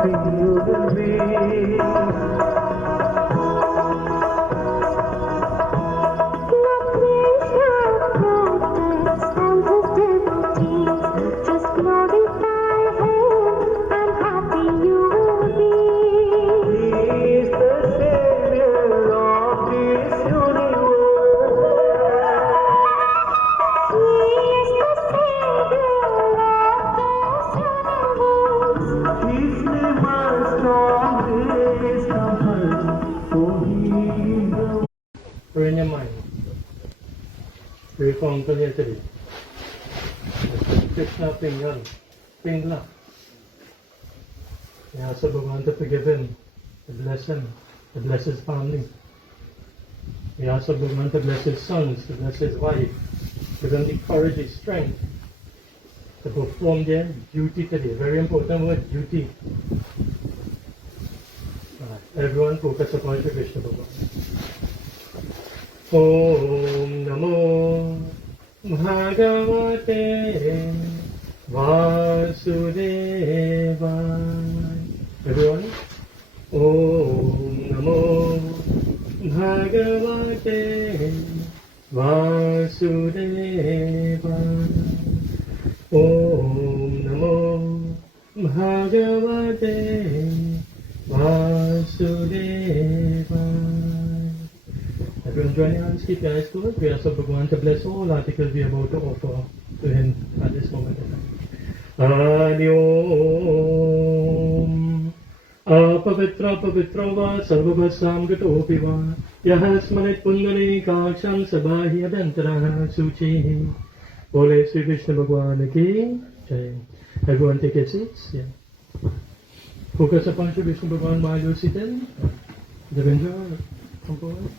happy you will be. Just glorify Him and happy you will be. He is the Savior of this universe. He is the Savior of this universe. His name must always comfort, for He is the Put in your mind. Pray for Uncle here today. Krishna Pinglar. We ask Bhagavan to forgive him, to bless his family. We ask Bhagavan to bless his sons, to bless his wife, give them the courage and strength to perform their duty today. Very important word, duty. Everyone focus upon Shri Krishna Bhagavan. Om Namo Bhagavate Vasudevaya. Everyone? Om Namo Bhagavate Vasudevaya. Om Namo Bhagavate Vasudevaya. Everyone join your hands, keep your eyes closed. We ask Bhagavan to bless all articles we are about to offer to him at this moment in time. Adi Om Apavitra Pavitra Va Sarvabhasam Gatopi Va Yaha Smarit Pundari Kaksham Sabahi Adantara Suchi. Bole Sri Krishna Bhagavan ki Jai. Everyone take your seats. Yeah. Focus upon Sri Krishna Bhagavan while you're seated. Devendra, come forward.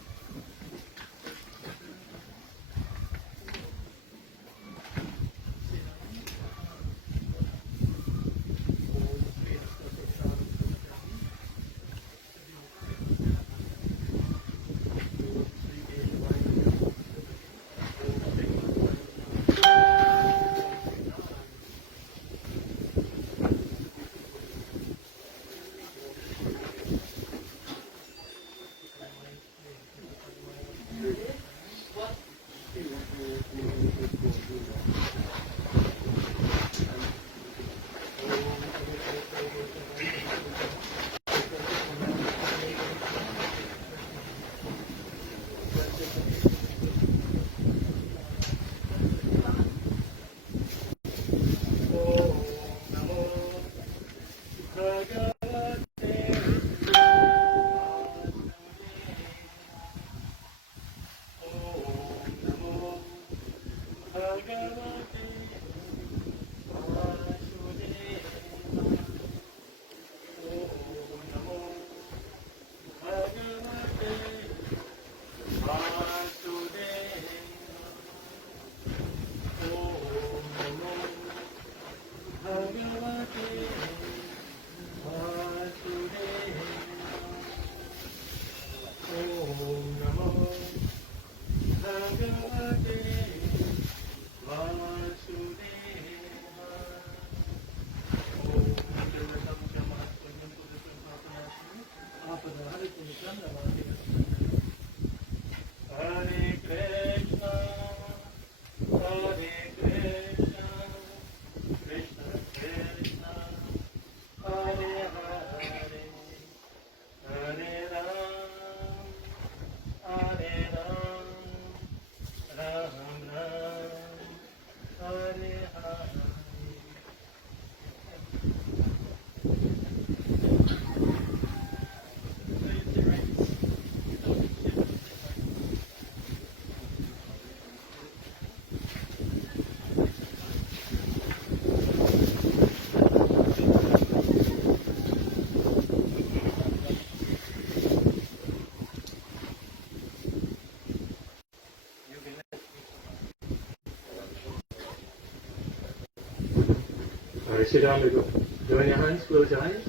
Alright, sit down, Migo. Join your hands, close your eyes.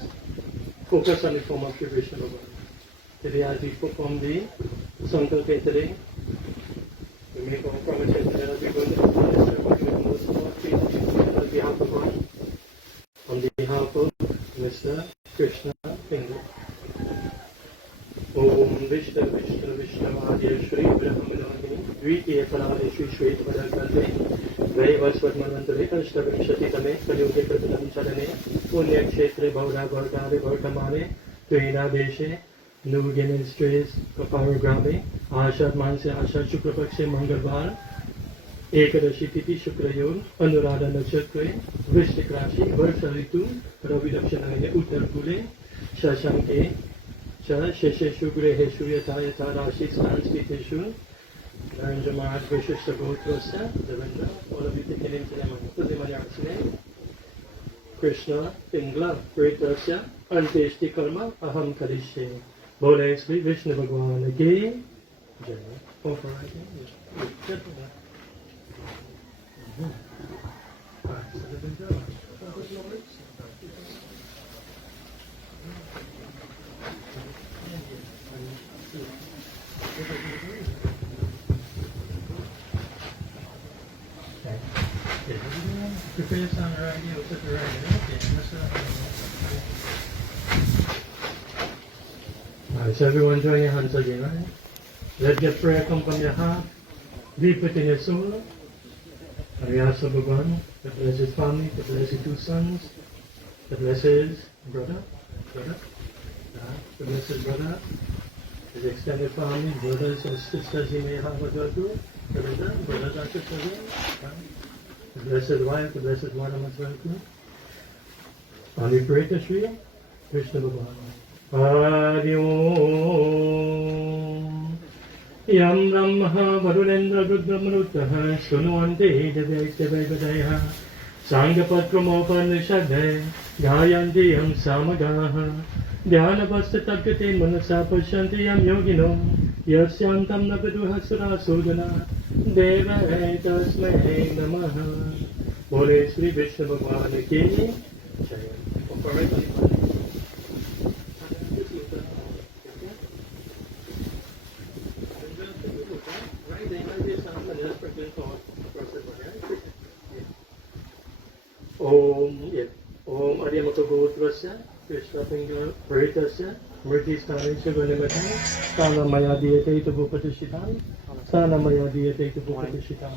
Focus on the form of Shri Krishna Bhagavan. Today, as we perform the Sankalpa today, we make our promises that as we go to the forest, we make most of our faith on behalf of God, on behalf of Mr. Krishna, Pinglar. Om Vishnu Vishnu Vishnavadya Shri Brahmanagini Dvitiya Kalali Shri Shvetavadakalpe Vaivasvatmanantare Ashtavinshati Tame Kalyuge Pratanam Chadane Punya Kshetre Bhavra Bhargave Bhartamane Tuina Deshe New Ministries Kaparograme Ashad Manse Ashad Shuklapakshe Mangalvar Ekadashi Titi Shukrayon Anuradha Nakshatre Vrishnik Rashi Varsha Ritu Ravi Dakshanaya Uttar Gule Shashanke Shesheshu Grehe Shuryataya Tarashi Sanskriteshu Naranjamad Vishishta Gotrasya Devendra, all of you taking into them on the Mayarasne Krishna, Pinglar, Vritasya, Anteshti Karma, Aham Kadishe. Bole Sri Vishnu Bhagwan Ki Jai. Offer right Prepare your sound right here, we'll put the right here. Okay, Alright, so everyone join your hands again, right? Let the prayer come from your heart, deep within your soul. And we ask for Bhagwan to bless his family, to bless his two sons, to bless his brother, to bless his brother, his extended family, brothers and sisters he may have a daughter, brothers and sisters, to bless his wife, to bless his one as well too. And we pray to Sri Krishna Bhagwan. Hari Om. Yam Brahma Varunendra Rudra Maruttaha Sunwante Devekdevedaya Sangapatramopanisadhe Gayanti Yam Samagaha Dhyanavastatavyate Manasa Pashanti Yam Yogino Yasyantam Naviduhasura Sudana Deva Tasmai Namaha. Bole Sri Vishnu Bhagwan Ki Jai. Om Adhyamaka Gotrasya Krishna Pinglar Vritasya Mriti Stanisha Gunimatan Sana Maya Diyate to Bhupatishitan Sana Maya Diyate to Bhupatishitan.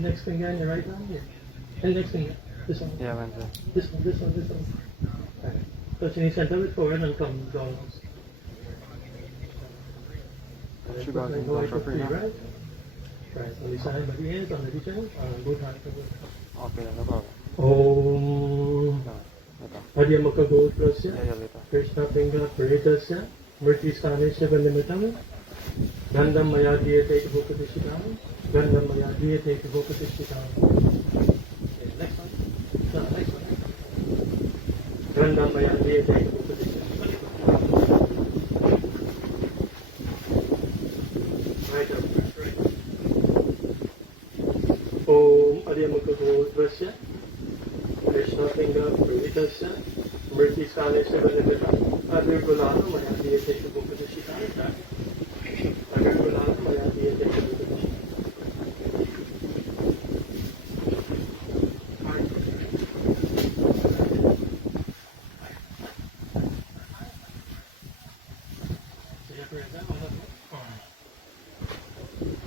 Next finger on your right arm here. And next finger. This one. Yeah, Wednesday. This one. Right. Touch any center it forward and come down. Should go ahead and go for free now. Right? Right. On the side, but the hands on the kitchen, both hands. Okay, no problem. Om No, later. Adhyamaka Gotrasya Yeah, later. Krishna Pinglar Vritasya Mriti Stanisha Gunimitam Gandham Maya Diyate Bhupatishitam Gandham Maya Diyate Bhupatishitam. Next one. No, next one. Gandham Maya Diyate Bhupatishitam. Right up, right. Om Adhyamaka Gotrasya Krishna Pinglar Vritasya Mriti Stanisha Gunimitam Avirgulana Maya Diyate Bhupatishitam. Avirgulana Maya Diyate Bhupatishitam.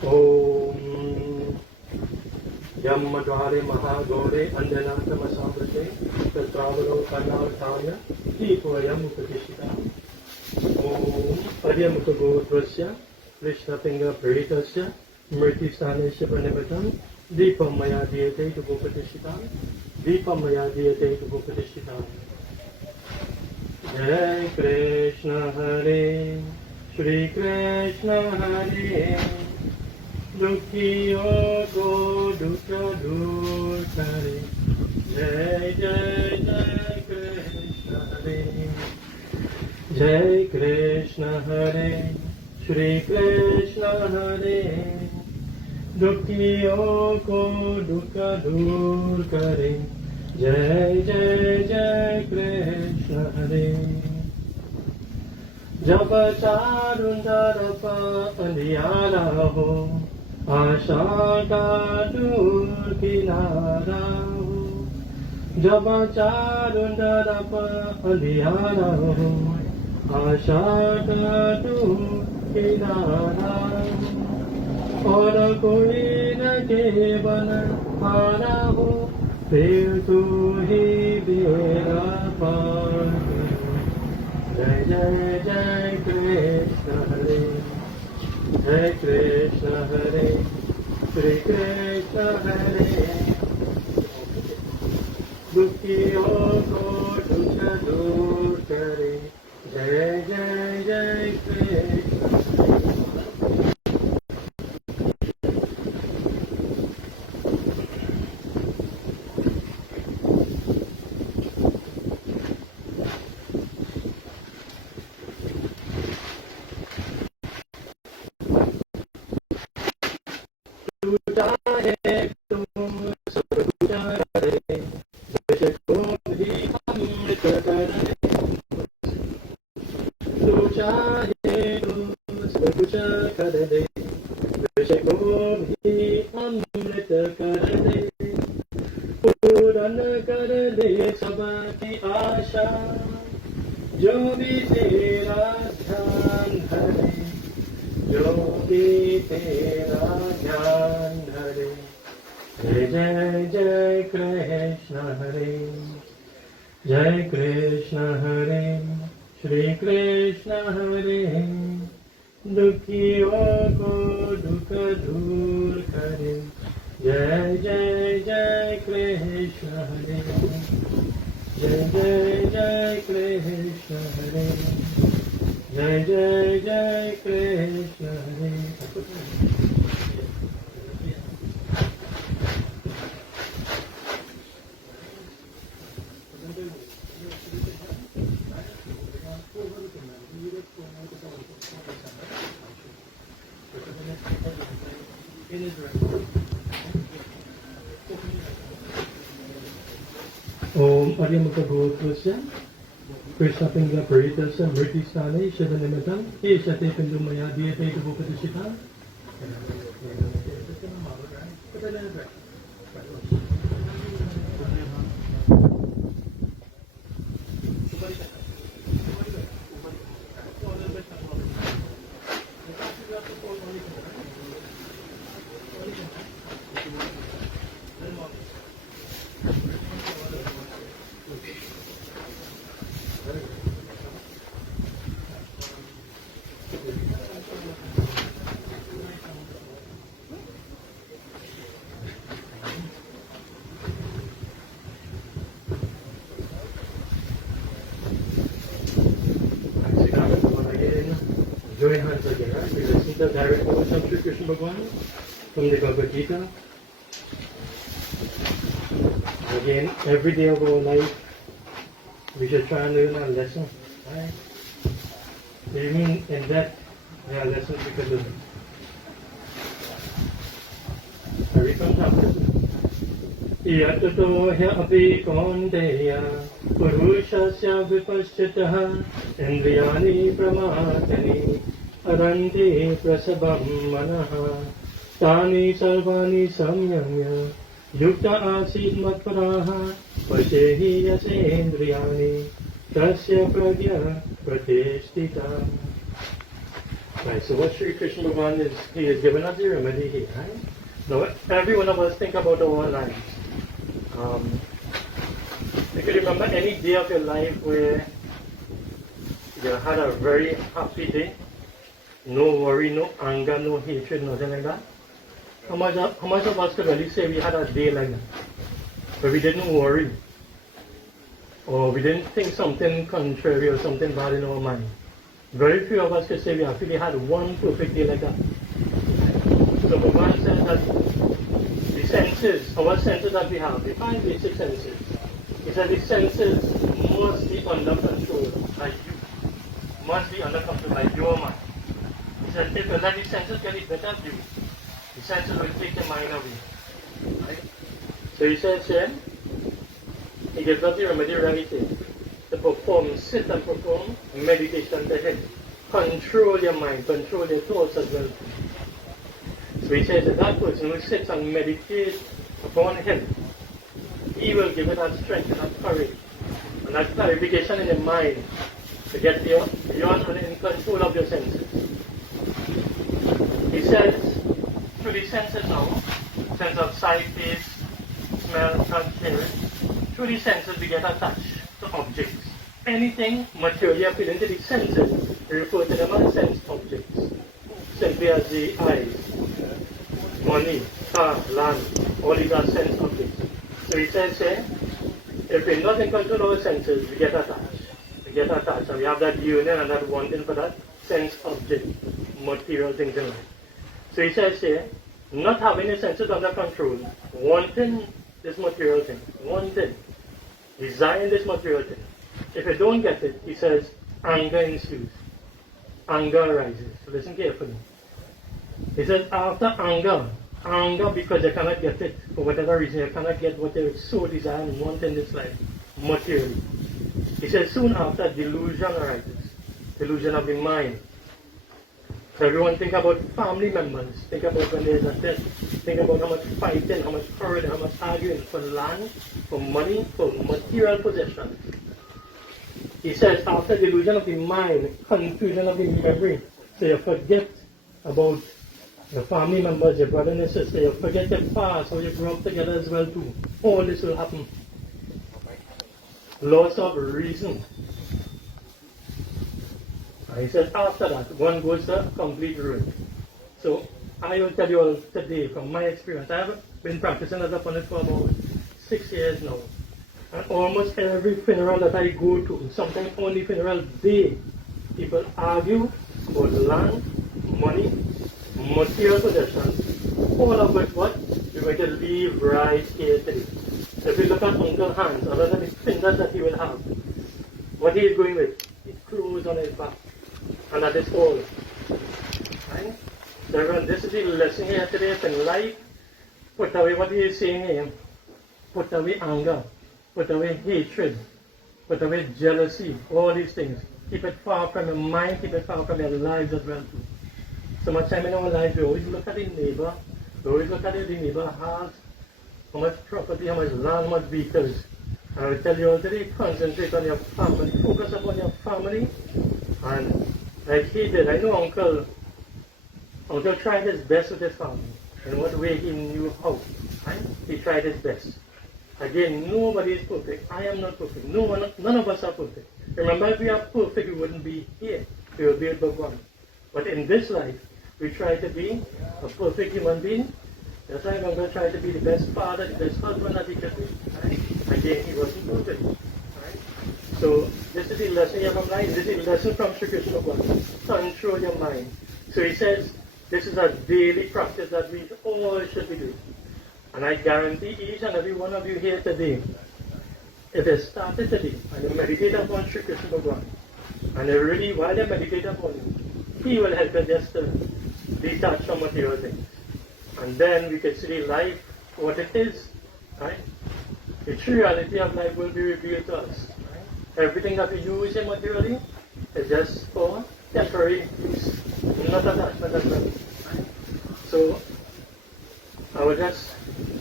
Om Yammadware Mahagore Anjanatama Sambrate Tatravalo Kanartaya Tipoyam Upatishitam. Om Adhyamaka Gotrasya Krishna Pinglar Vritasya Mriti Stanisha Pranimitam Deepam Maya Diyate to Bhupatishitam. Deepam Maya Diyate to Bhupatishitam. Jai Krishna Hare Shri Krishna Hare Dukhiyo go dukha dur kare. Jai Jai Jai Krishna Hare. Jai Krishna Hare Shri Krishna Hare Dukhiyo go dukha dur kare. Jai Jai Jai Krishna Hare. Japa charundara pa andiyala ho Asha ka dur किनारा हो, जब चारों तरफ अंधियारा हो, आशा का तू किनारा हो, और कोई न केवल हारा हो, फिर तू ही मेरा पार। जय जय जय कृष्ण हरे, जय कृष्ण हरे, श्री कृष्ण हरे, दुखियों को दुख दूर करे। जय जय जय कृष्ण। चाहे तुम सब करे, मुझको भी अमृत करे। तू चाहे तुम सब कुछ कर दे, मुझको भी अमृत कर दे। पूर्ण कर दे सबकी आशा, जो भी तेरा ध्यान धरे, जो भी तेरा ध्यान धरे। जय जय जय कृष्ण हरे, जय कृष्ण हरे, श्री कृष्ण हरे, दुखियों को दुख दूर करे। जय जय जय कृष्ण हरे, जय जय जय कृष्ण हरे, जय जय जय कृष्ण हरे। Om Aryamuka Goswasya Krishna Pinglar Paritasya Mriti Stane Shivanimitam Eshate Pindumaya Diyate Dubukadishita. Join hands again, right? We listen to direct quotes from Sri Krishna Bhagwan from the Bhagavad Gita. Again, every day of our life, we should try and learn our lesson, right? Even in that, there are lessons we can learn. I read from chapter 2. Yatato hya api kaunteya purushasya vipashchitah indriyani pramatani aranti prasabam manaha tani sarvani samyamya yukta asit matparaha pashehi yasendriyani tasya pragya pratishtita. Right, so what Sri Krishna Bhagavan is, he has given us the remedy here, right? Now, every one of us think about our lives. You can remember any day of your life where you had a very happy day, no worry, no anger, no hatred, nothing like that. How much of us could really say we had a day like that, where we didn't worry, or we didn't think something contrary or something bad in our mind? Very few of us could say we actually had one perfect day like that. So Bhagavan says that the senses, our senses that we have, the five basic senses, he said the senses must be under control by you, must be under control by your mind. He said if you let the senses get the better of you, the senses will take your mind away. Right? So he says here, he gives us the remedy really to perform, sit and perform meditation to him. Control your mind, control your thoughts as well. So he says that that person who sits and meditates upon him, he will give it that strength and that courage and that clarification in the mind to get beyond and in control of your senses. He says, through the senses now, sense of sight, taste, smell, touch, hearing, through the senses we get attached to objects. Anything materially appealing to the senses, we refer to them as sense objects. Simply as the eyes, money, car, land, all these are sense objects. So he says here, if we're not in control of our senses, we get attached. We get attached and we have that union and that wanting for that sense object, material things in life. So he says here, not having the senses under control, wanting this material thing, wanting, desiring this material thing. If you don't get it, he says, anger ensues. Anger arises. So listen carefully. He says, after anger because you cannot get it, for whatever reason, you cannot get what you so desire and want in this life, materially. He says, soon after, delusion arises. Delusion of the mind. So everyone think about family members. Think about when there's a death. Think about how much fighting, how much quarreling, how much arguing for land, for money, for material possessions. He says, after delusion of the mind, confusion of the memory, so you forget about your family members, your brother and your sister, you forget your past, how you grew up together as well too. All this will happen. Loss of reason. And he says, after that, one goes to complete ruin. So, I will tell you all today, from my experience, I have been practicing as a pundit for about 6 years now. And almost every funeral that I go to, sometimes only funeral day, people argue about land, money, material possessions, all of which what we're going to leave right here today. So if you look at Uncle Hans, other than the fingers that he will have, what he is going with, his clothes on his back, and that is all. Right? So everyone, this is the lesson here today. In life, put away what he is saying here. Put away anger. Put away hatred. Put away jealousy. All these things. Keep it far from your mind. Keep it far from your lives as well too. So much time in our lives, we always look at the neighbor. We always look at the neighbor has how much property, how much land, how much vehicles. I will tell you all today, concentrate on your family. Focus upon your family. And like he did, I know Uncle tried his best with his family. In what way he knew how. Right? He tried his best. Again, nobody is perfect. I am not perfect. None of us are perfect. Remember, if we are perfect, we wouldn't be here. We would be with Bhagwan. But in this life, we try to be a perfect human being. That's why Uncle tried to be the best father, the best husband that he could be. Right? Again, he wasn't perfect. Right? So, this is the lesson here from life. This is the lesson from Sri Krishna Bhagwan. Control your mind. So he says, this is a daily practice that we all should be doing. And I guarantee each and every one of you here today, if you started today and you meditate upon Sri Krishna Bhagwan, and you really, while you meditate upon him, he will help you just to detach from material things. And then we can see life, what it is, right? The true reality of life will be revealed to us. Right? Everything that we use in materially is just for temporary use, not attachment as well. Right? So, I will just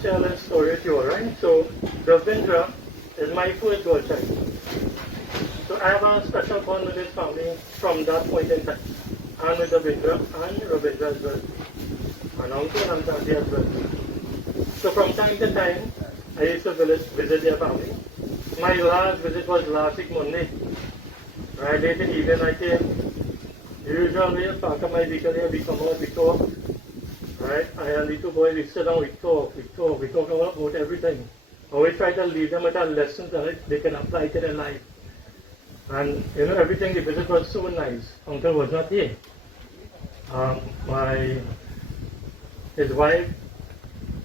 tell a story with you, alright? So, Ravindra is my first godchild. So, I have a special bond with his family from that point in time. And with Ravindra as well. And uncle and auntie as well. So, from time to time, I used to visit their family. My last visit was last week Monday. Right, late in the evening I came. Usually, I park up my vehicle here, we come out, we talk. Right, I and the two boys, we sit down, we talk about everything. I always try to leave them with a lesson that they can apply to their life. And you know, everything, the visit was so nice. Uncle was not here. His wife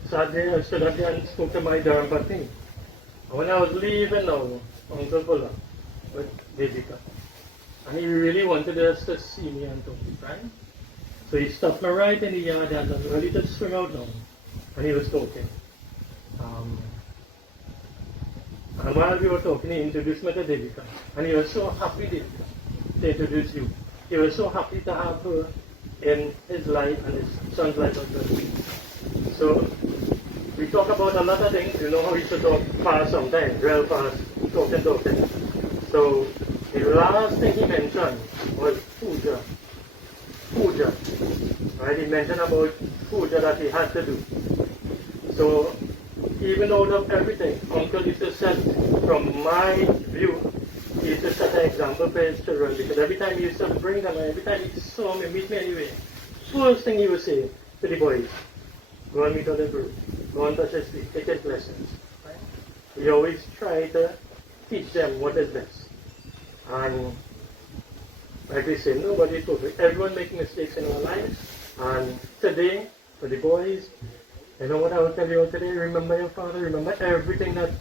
sat there, stood up there and spoke to my Dharmapatni. And when I was leaving now, Uncle pulled up with Devika. And he really wanted us to see me and talk, right? So he stopped me right in the yard and I was ready to swing out now. And he was talking. And while we were talking, he introduced me to Devika. And he was so happy, Devika, to introduce you. He was so happy to have her in his life and his son's life as well. So we talk about a lot of things. You know how we used to talk fast sometimes, real fast, talking. So the last thing he mentioned was puja. Puja. Right? He mentioned about puja that he had to do. So even out of everything, Uncle used to set, from my view, he used to set an example for his children, because every time he used to bring them, every time he saw me, meet me anyway, first thing he would say to the boys, go and meet other group, go and touch his feet, take his lessons. Right? He always tried to teach them what is best. And like we say, nobody is perfect. Everyone makes mistakes in our lives. And today, for the boys, you know what I will tell you all today? Remember your father, remember everything that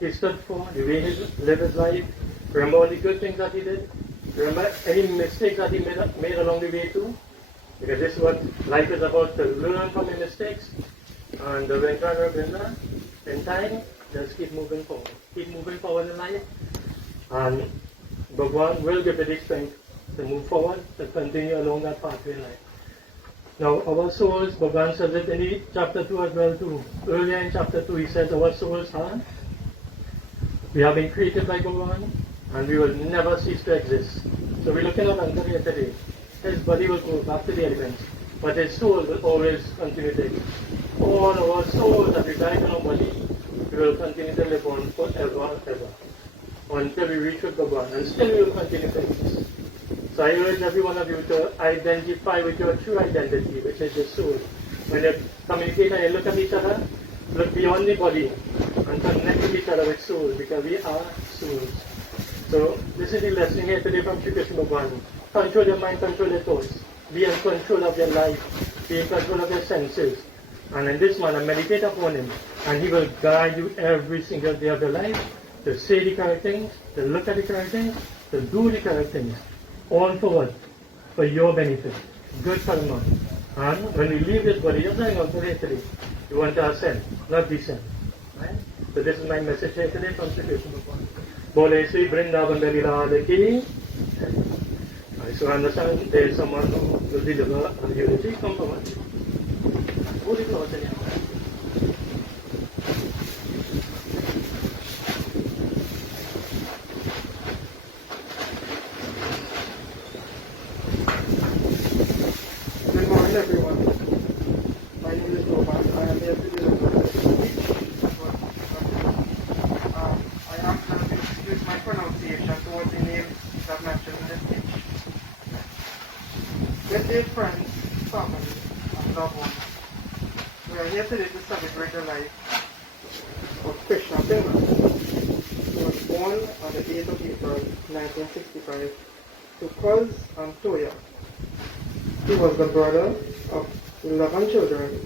he stood for, the way he lived his life. Remember all the good things that he did. Remember any mistakes that he made along the way too. Because this is what life is about, to learn from your mistakes. And the Venkata in time, just keep moving forward. Keep moving forward in life. And Bhagwan will give you the strength to move forward, to continue along that pathway in life. Now, our souls, Bhagwan says it in chapter 2 as well too. Earlier in chapter 2, he says our souls we have been created by Bhagwan, and we will never cease to exist. So we're looking at Ankar here today. His body will go back to the elements, but his soul will always continue to exist. All our souls that we die in our body, we will continue to live on forever and ever, until we reach with Bhagwan, and still we will continue to exist. So I urge every one of you to identify with your true identity, which is your soul. When you communicate and you look at each other, look beyond the body and connect with each other with soul, because we are souls. So this is the lesson here today from Sri Krishna Bhagwan. Control your mind, control your thoughts. Be in control of your life. Be in control of your senses. And in this manner, meditate upon him. And he will guide you every single day of your life to say the correct things, to look at the correct things, to do the correct things. All for what? For your benefit. Good for the mind. And when you leave this body, you're saying also here today, you want to ascend, not descend. Right? So this is my message here today from Sri Krishna Bhagwan. Bole Sri Vrindavan Dalila Ki. So I understand there is someone who will deliver a unity. Come forward. Hold it close anyhow. Good morning, everyone. My name is Thomas. I am here to deliver a speech. I ask that you excuse my pronunciation towards the names that mentioned in the speech. Good day, friends, family, and loved ones. We are here today to celebrate the life of Krishna Pinglar. He was born on the 8th of April, 1965, to Kuz and Toya. He was the brother of 11 children.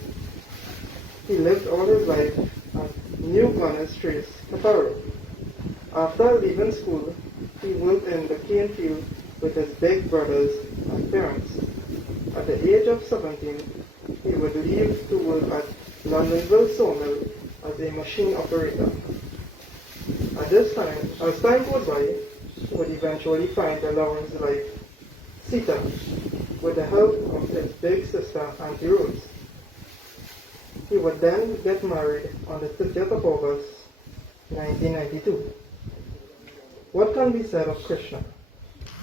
He lived all his life at New Glennis Trace, Qatar. After leaving school, he worked in the cane field with his big brothers and parents. At the age of 17, he would leave to work at Londonville Sawmill as a machine operator. At this time, as time goes by, he would eventually find the love of his life, Sita, with the help of his big sister, Auntie Rose. He would then get married on the 30th of August, 1992. What can be said of Krishna?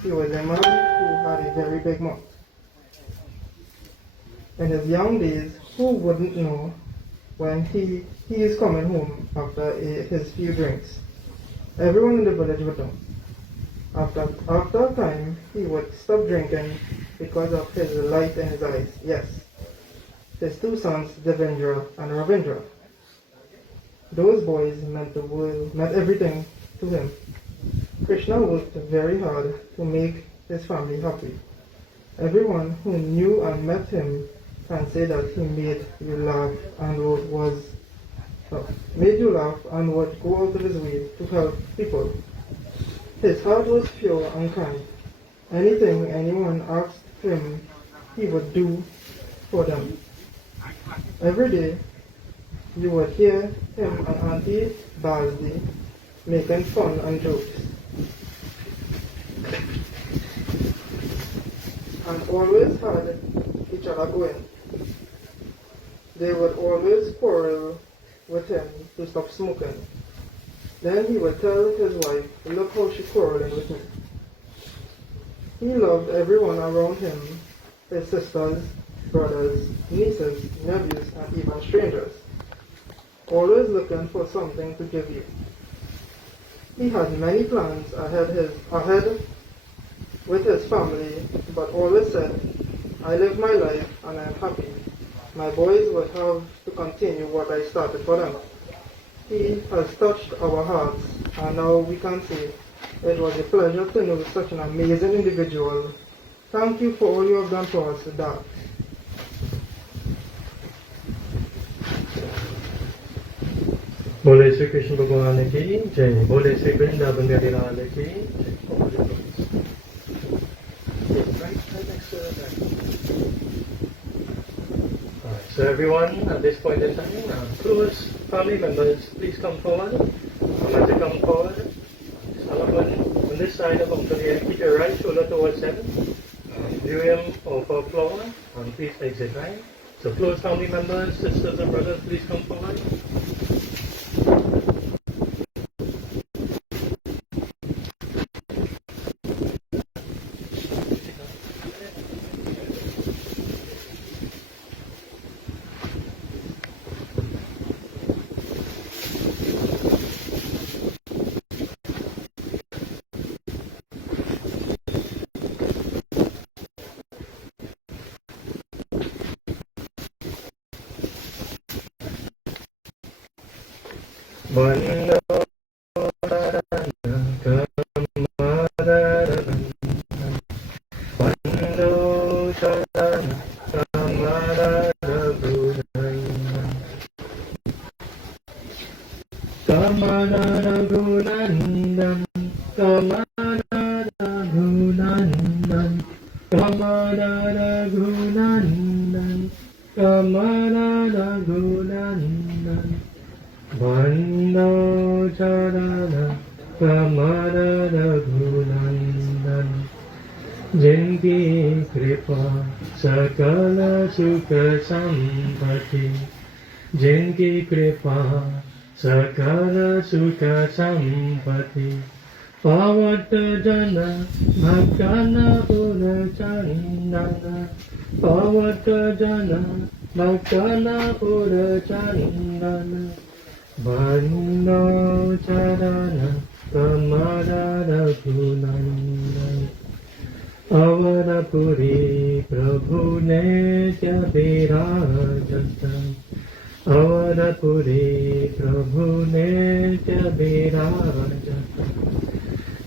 He was a man who had a very big mouth. In his young days, who wouldn't know when he is coming home after his few drinks? Everyone in the village would know. After a time, he would stop drinking because of his light in his eyes. Yes, his two sons, Devendra and Ravindra. Those boys meant the world, meant everything to him. Krishna worked very hard to make his family happy. Everyone who knew and met him can say that he made you laugh and would go out of his way to help people. His heart was pure and kind. Anything anyone asked him, he would do for them. Every day, you would hear him and Auntie Baldi making fun and jokes. And always had each other going. They would always quarrel with him to stop smoking. Then he would tell his wife, look how she's quarreling with me. He loved everyone around him, his sisters, brothers, nieces, nephews, and even strangers, always looking for something to give you. He had many plans ahead with his family, but always said, I live my life and I am happy. My boys will have to continue what I started for them. He has touched our hearts, and now we can say it was a pleasure to know such an amazing individual. Thank you for all you have done for us, Dad. बोले श्री कृष्ण भगवान की जय, बोले श्री वृंदावन बिहारी लाल की So everyone, at this point in time, close family members, please come forward. As you come forward, Solomon on this side of Uncle here, keep your right shoulder towards heaven. View him over floor, and please exit right. So close family members, sisters and brothers, please come forward. जिनकी कृपा सकल सुख संपत्ति, जिनकी कृपा सकल सुख संपत्ति, पावत जन भक्तन पुर चंदन, पावत जन भक्तन पुर चंदन, बन्नो चरण कमल रघुनंदन। अवरपुरी प्रभु नित्य विराजत, अवरपुरी प्रभु नित्य विराजत।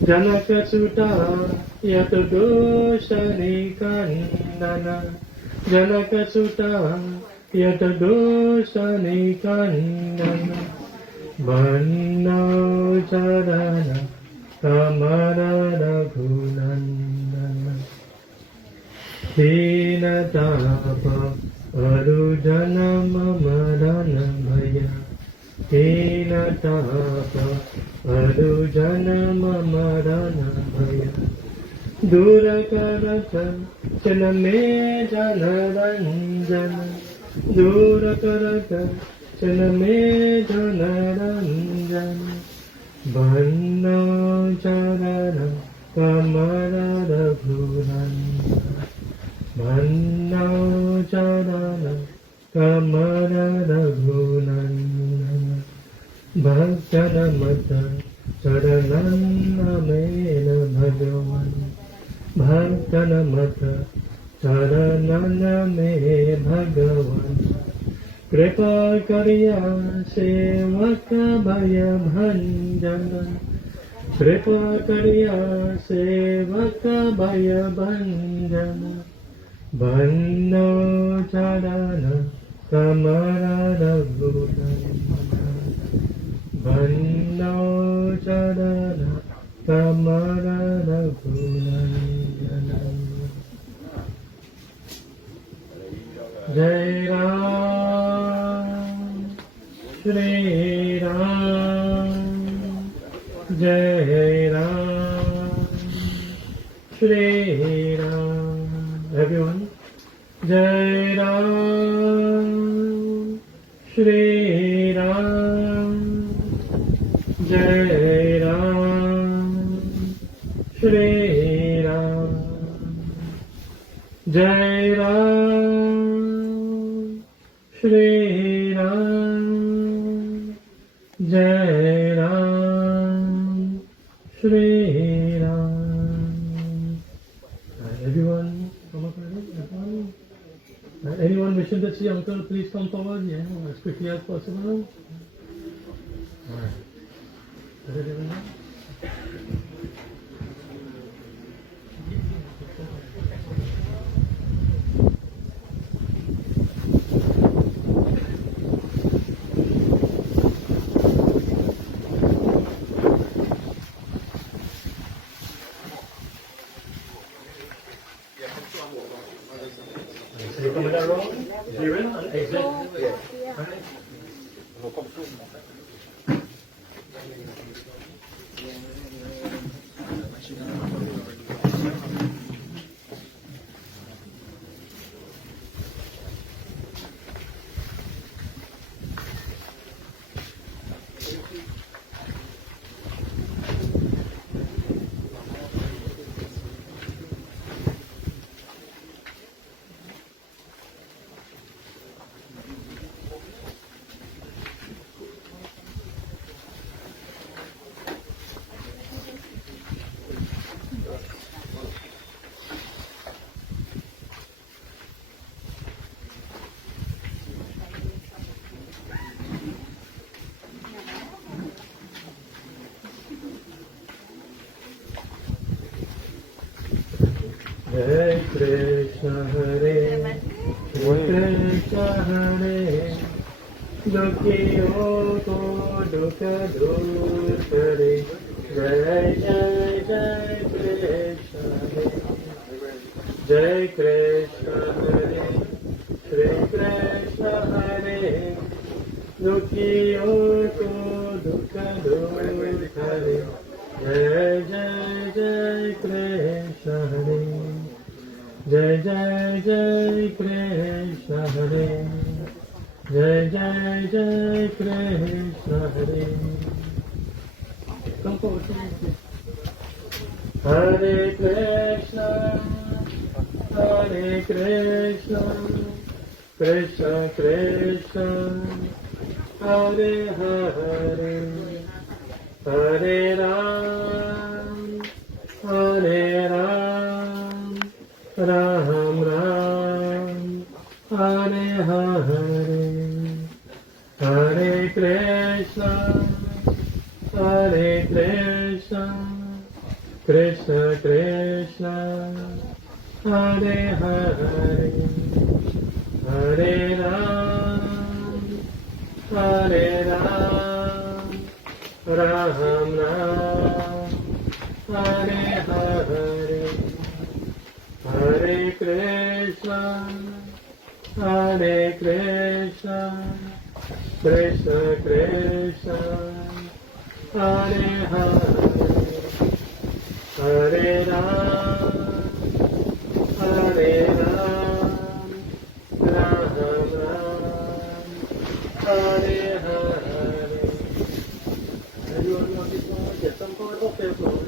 जनक सुता यत दोष निकंदन, जनक सुता यत दोष निकंदन, बन्नो चरण कमल रघुनंदन। दीनताप अरुजन मरण भय, दीनताप अरुजन मरण भय, दूर करत चल में जन रंजन, दूर करत चल में जन रंजन, बन्नो चरण कमल रघुनंदन, बन्नो चरण कमल रघुनंदन। भक्तन मत चरणन मेन भगवन, भक्तन मत चरणन में भगवन। कृपा करिया सेवक भय भंजन, कृपा करिया सेवक भय भंजन, बन्नो चरण कमल रघुनंदन, बन्नो चरण कमल रघुनंदन। जय राम श्री राम, जय राम श्री राम। Everyone, जय Ram Shri Ram, Jai Ram, Shri Ram, Jai Ram, Shri Ram, Jai Ram, Shri Ram. Everyone, come up with it. Everyone. Anyone wishing to see Uncle, please come forward. Yeah, as quickly as possible. All right. Is it even there? So you come in that row, you're in, and exit. Right. Hare Krishna Hare Krishna Hare Dukhiyo ko dukha dur kare Jai Jai Jai Krishna Hare Jai Krishna Hare Shri Krishna Hare Dukhiyo ko dukha dur kare Jai Jai Jai Krishna Hare Jai Jai Jai Krishna Hare Jai Jai Jai Krishna Hare. Come forward, please. Hare Krishna, Hare Krishna, Krishna Krishna, Hare Hare, Hare Ram, Hare Ram, Ram Ram, Hare Hare, Hare Krishna, Hare Krishna, Krishna Krishna, Hare Hare, Hare Ram, Hare Ram, Ram Ram, Hare Hare, Hare Krishna, Hare Krishna, Krishna Krishna, Hare Hare, Hare Ram, Hare Ram, Ram Ram, Hare Hare. Everyone want to get some part of their floor.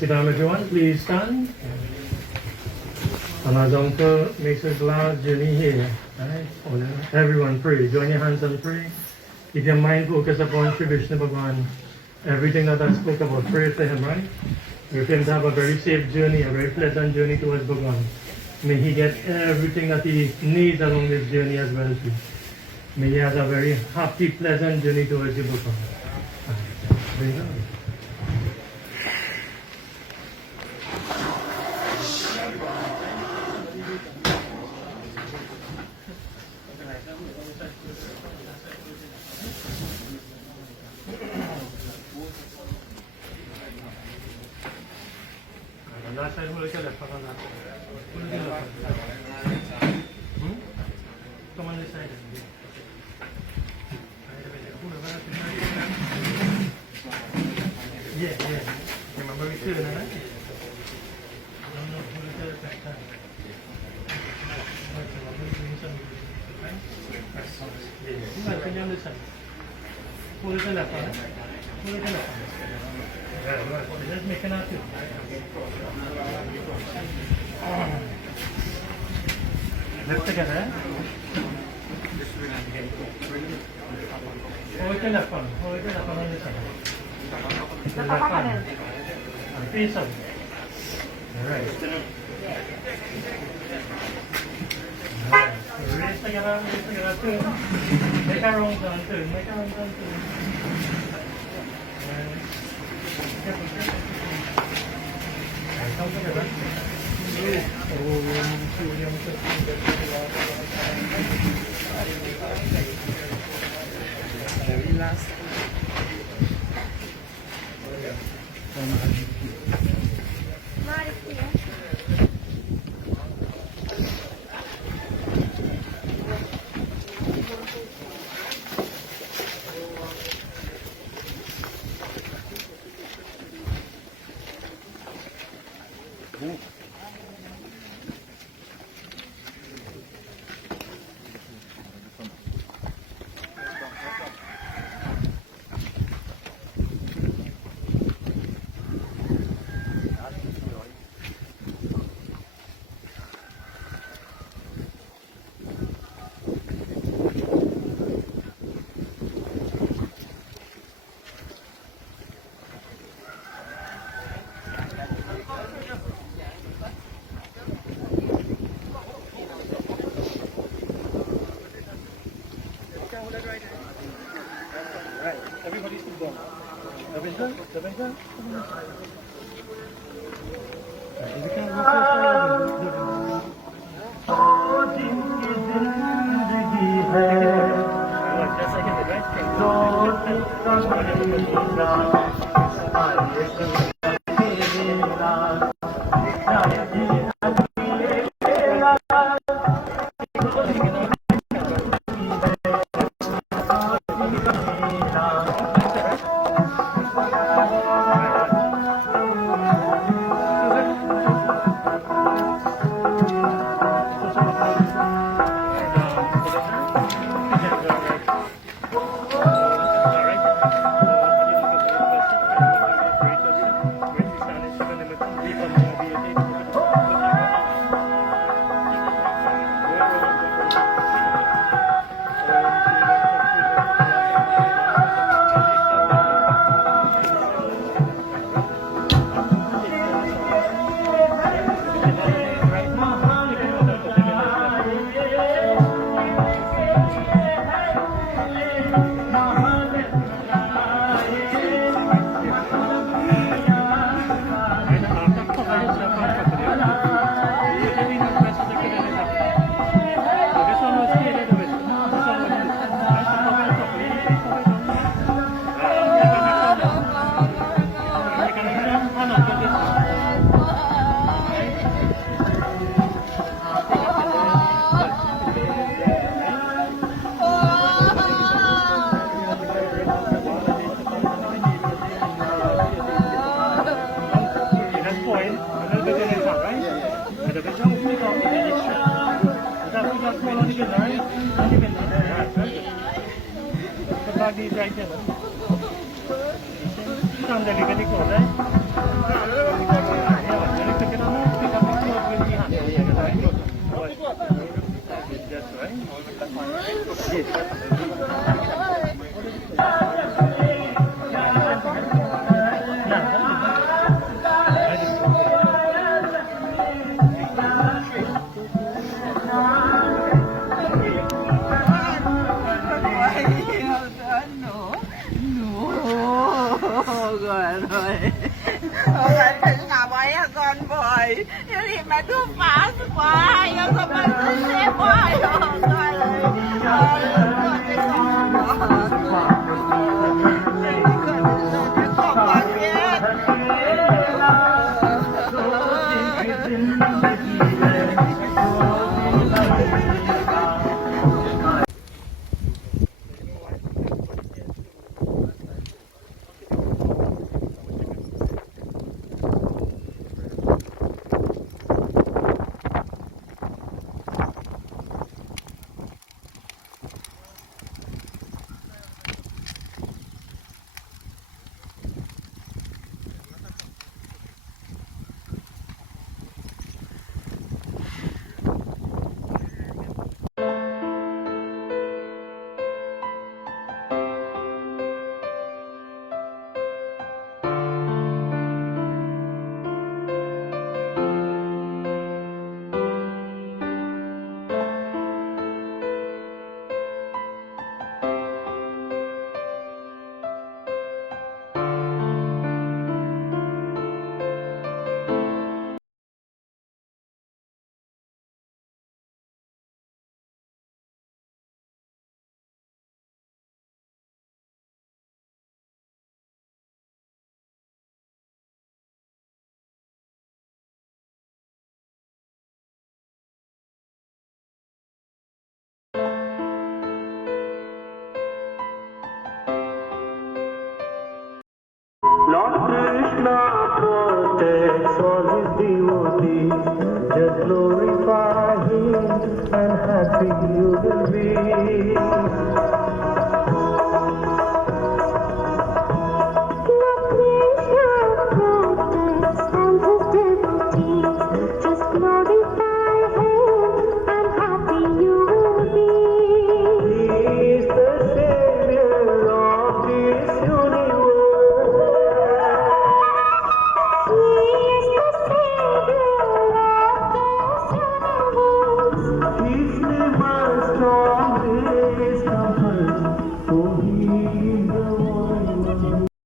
Sit down everyone, please stand. And as Uncle makes his last journey here, right? Everyone pray, join your hands and pray. Keep your mind focused upon Sri Krishna Bhagavan. Everything that I spoke about, pray for him, right? We him to have a very safe journey, a very pleasant journey towards Bhagavan. May he get everything that he needs along this journey as well too. May he have a very happy, pleasant journey towards the Bhagavan. Bring it on. Last time we looked at the front of that. Come on this side. Yeah. Remember we still in the night? No, we looked at the back time. Yeah, can you understand? Pull it to the left, pull it to the left. Just make an attitude. Lift together. Hold it left one. Hold it left one on this side. The left one. And face up. Alright. Alright. Raise together. Turn. Make a round down. Turn. Make a round down. Come together. Very last. Everybody's still gone. The Bengal? If you can't go first, Lord Krishna protects all his devotees. Just glorify him and happy you will be.